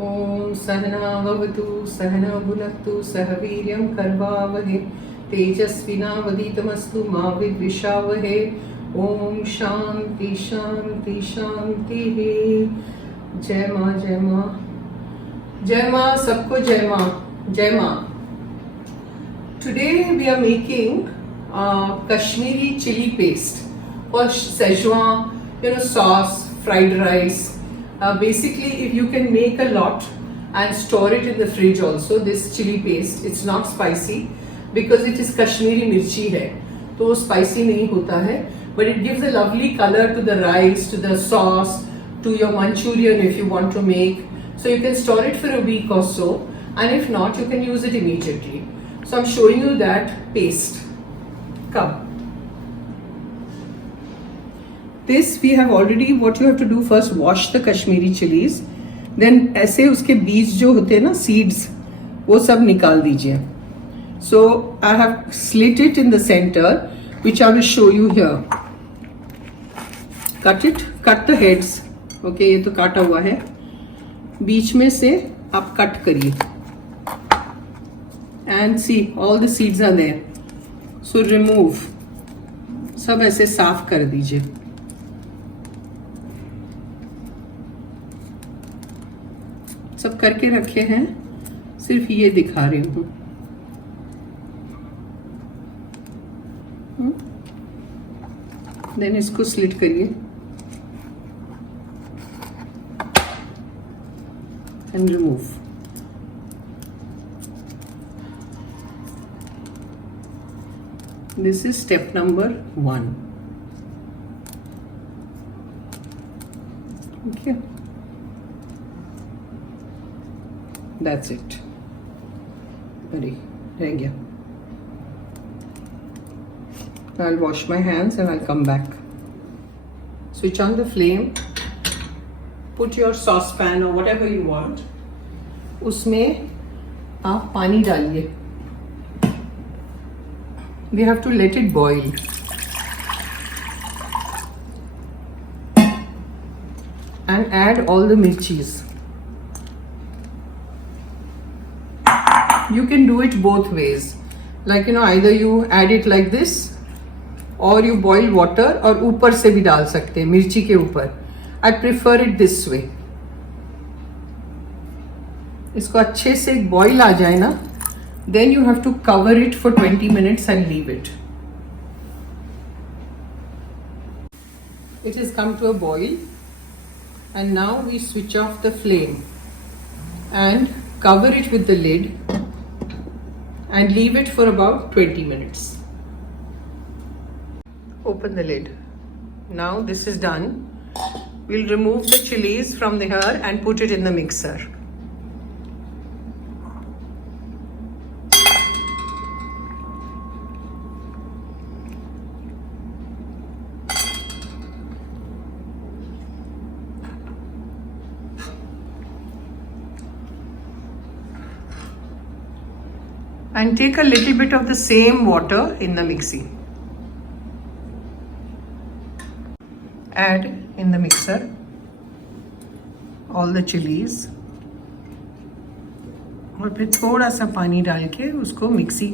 ओम सहना भवतु सहना भुनक्तु सह वीर्यं करवावहे तेजस्विनावधीतमस्तु मा विद्विषावहे। ओम शांति शांति शांति। जय माँ जय माँ जय माँ, सबको जय माँ जय माँ। Today we are making Kashmiri chili paste for Szechuan, sauce, fried rice. Basically, if you can make a lot and store it in the fridge also, this chili paste, it's not spicy because it is Kashmiri mirchi है, तो वो spicy नहीं होता है, but it gives a lovely color to the rice, to the sauce, to your Manchurian if you want to make. So you can store it for a week or so, and if not, you can use it immediately. So I'm showing you that paste. Come. This we have already, what you have to do first, wash the Kashmiri chilies. Then ऐसे उसके बीज जो होते हैं ना, seeds, वो सब निकाल दीजिए. So I have slit it in the center, which I will show you here. Cut it, cut the heads. Okay, ये तो काटा हुआ है. बीच में से आप कट करिए. And see, all the seeds are there. So remove. सब ऐसे साफ कर दीजिए. सब करके रखे हैं, सिर्फ ये दिखा रही हूँ. देन इसको स्लिट करिए and remove. This is step number 1. Okay. That's it. Ready. रह गया. I'll wash my hands and I'll come back. Switch on the flame. Put your saucepan or whatever you want. उसमें आप पानी डालिए. We have to let it boil. And add all the mirchis. You can do it both ways. Like, either you add it like this or you boil water और ऊपर से भी डाल सकते हैं मिर्ची के ऊपर. I prefer it this way. इसको अच्छे से boil आ जाए ना, then you have to cover it for 20 minutes and leave it. It has come to a boil and now we switch off the flame and cover it with the lid and leave it for about 20 minutes. Open the lid. Now this is done. We'll remove the chilies from here and put it in the mixer. And take a little bit of the same water in the mixie. Add in the mixer all the chilies और फिर थोड़ा सा पानी डाल के उसको mixie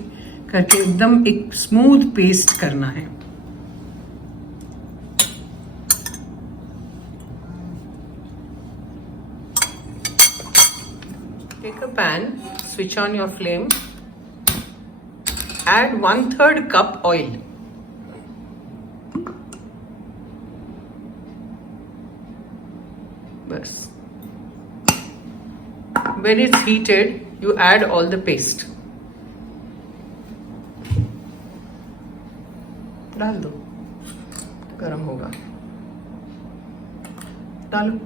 करके एकदम एक स्मूथ पेस्ट करना है. Take a pan, switch on your flame. Add 1/3 cup oil. Bas. When it's heated, you add all the paste. डाल दो, गरम होगा. डालो.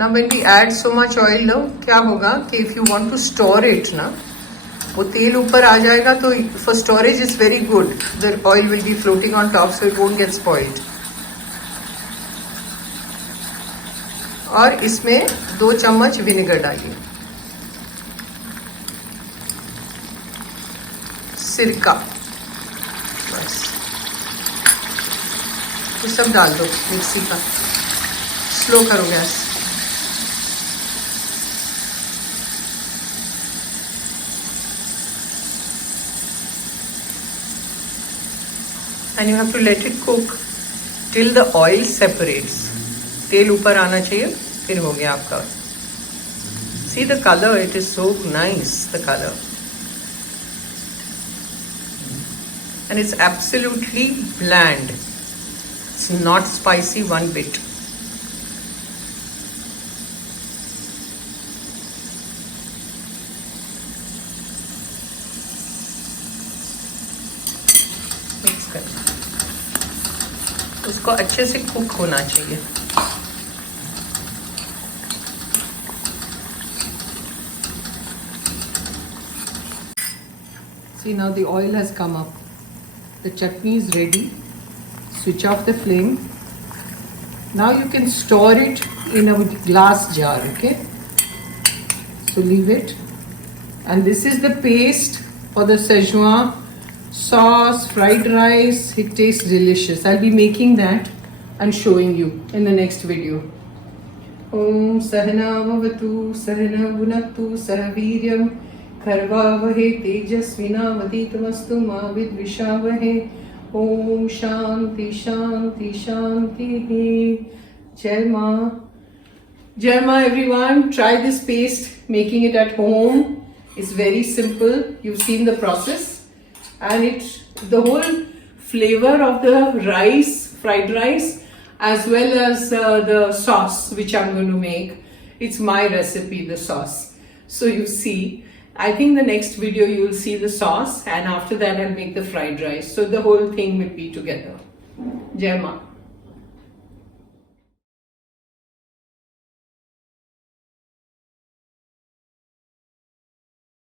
Now when we add so much oil, ना क्या होगा कि if you want to store it ना, वो तेल ऊपर आ जाएगा तो for storage is very good. The oil will be floating on top so it won't get spoiled. और इसमें 2 चम्मच विनेगर डालिए. सिरका, बस. ये सब डाल दो मिक्सी का, स्लो करो gas. And you have to let it cook till the oil separates. तेल ऊपर आना चाहिए, फिर हो गया आपका। See the color, it is so nice, the color. And it's absolutely bland. It's not spicy one bit. Mix कर, उसको अच्छे से कुक होना चाहिए। See, now the oil has come up. The chutney is ready. Switch off the flame. Now you can store it in a glass jar, okay? So leave it. And this is the paste for the Szechuan sauce, fried rice. It tastes delicious. I'll be making that and showing you in the next video. Om Sahana Bhavatu Sahana Bhunaktu Sahaviryam Karvavahe Tejasvinavaditamastu ma vidvishavahe. Om Shanti Shanti Shanti. Jai Ma. Jai Ma everyone. Try this paste, making it at home. It's very simple. You've seen the process. And the whole flavor of the rice, fried rice, as well as the sauce which I'm going to make. It's my recipe, the sauce. So you see, I think the next video you will see the sauce, and after that I'll make the fried rice. So the whole thing will be together. Jai Ma.